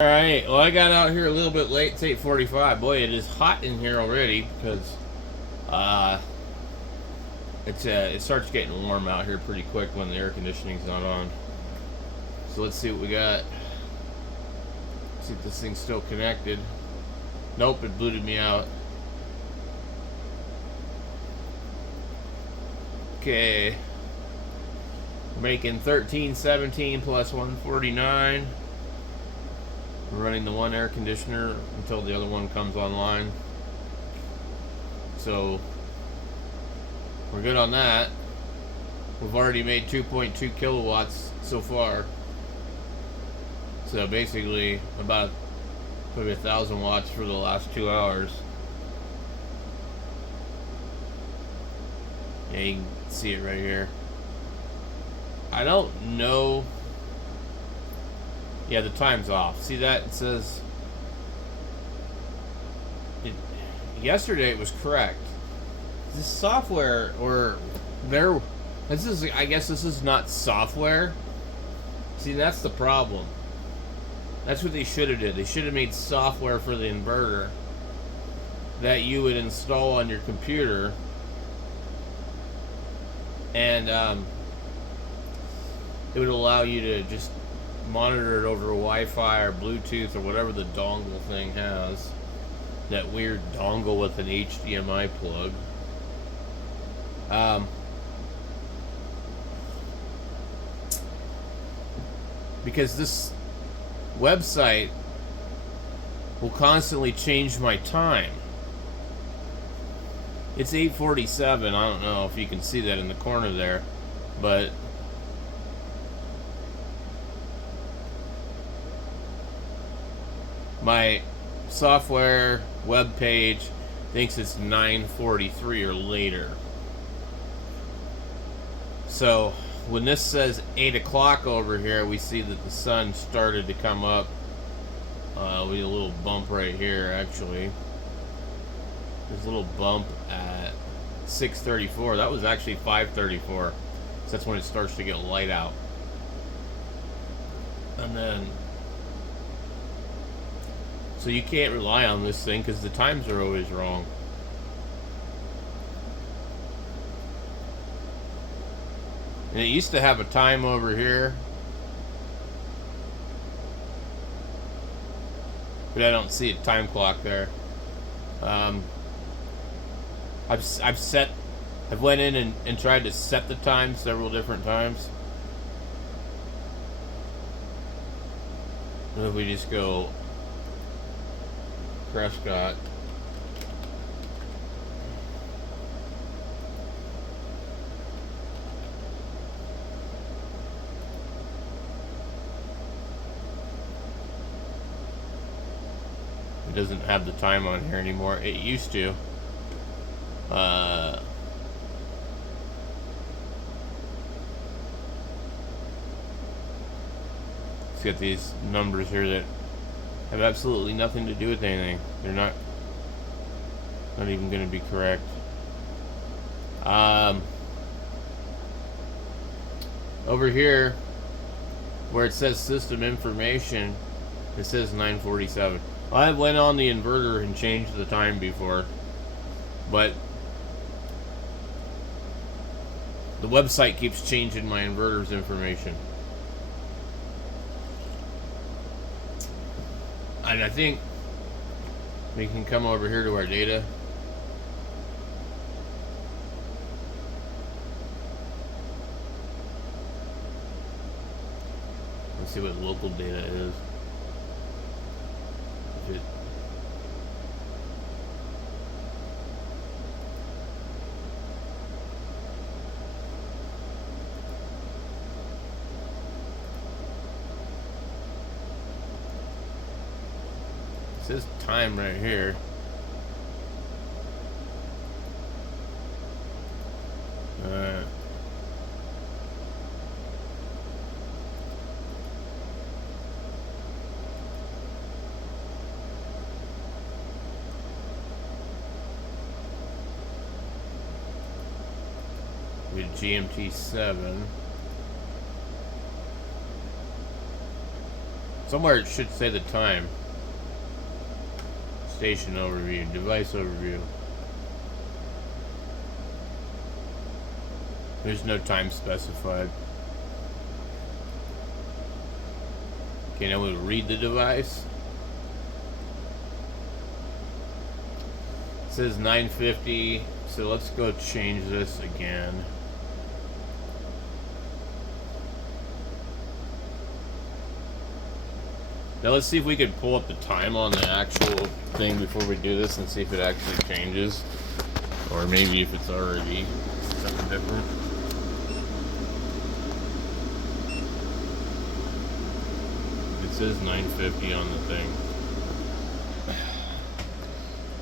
Alright, well I got out here a little bit late. It's 8:45. Boy, it is hot in here already because uh, it starts getting warm out here pretty quick when the air conditioning's not on. So let's see what we got. See if this thing's still connected. Nope, it booted me out. Okay. Making 1317 plus 149. We're running the one air conditioner until the other one comes online. So we're good on that. We've already made 2.2 kilowatts so far. So basically about maybe 1,000 watts for the last 2 hours. Yeah, you can see it right here. I don't know. Yeah, the time's off. See that? It says yesterday it was correct. This software or there this is I guess this is not software. See, that's the problem. That's what they should have did. They should have made software for the inverter that you would install on your computer, and it would allow you to just monitor it over Wi-Fi or Bluetooth or whatever the dongle thing has. That weird dongle with an HDMI plug. Because this website will constantly change my time. It's 8:47. I don't know if you can see that in the corner there, but my software web page thinks it's 9:43 or later. So when this says 8 o'clock over here, we see that the sun started to come up. We had a little bump right here, actually. There's a little bump at 6:34. That was actually 5:34. So that's when it starts to get light out. And then, so you can't rely on this thing because the times are always wrong. And it used to have a time over here, but I don't see a time clock there. I've went in and tried to set the time several different times. And if we just go Prescott. It doesn't have the time on here anymore. It used to. It's got these numbers here that have absolutely nothing to do with anything. They're not even going to be correct. Over here, where it says system information, it says 9:47. I went on the inverter and changed the time before, but the website keeps changing my inverter's information. And I think we can come over here to our data. Let's see what local data is. It says time right here. We had GMT 7. Somewhere it should say the time. Station overview, device overview. There's no time specified. Okay, now we'll read the device. It says 950, so let's go change this again. Now let's see if we can pull up the time on the actual thing before we do this and see if it actually changes. Or maybe if it's already something different. It says 950 on the thing.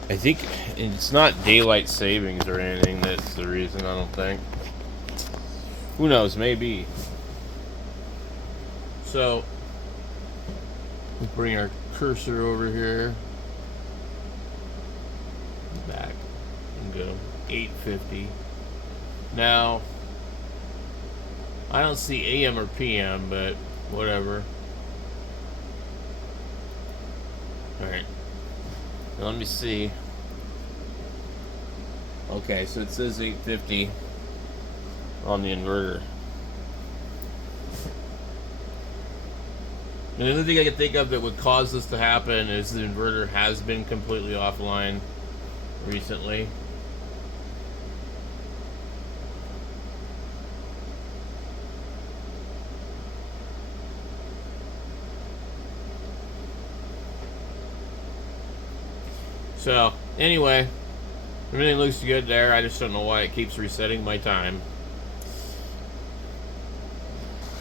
I think it's not daylight savings or anything. That's the reason, I don't think. Who knows? Maybe. So, we bring our cursor over here. Back. And go 850. Now, I don't see AM or PM, but whatever. Alright. Now let me see. Okay, so it says 850 on the inverter. And the other thing I can think of that would cause this to happen is the inverter has been completely offline recently. So, anyway, everything looks good there. I just don't know why it keeps resetting my time.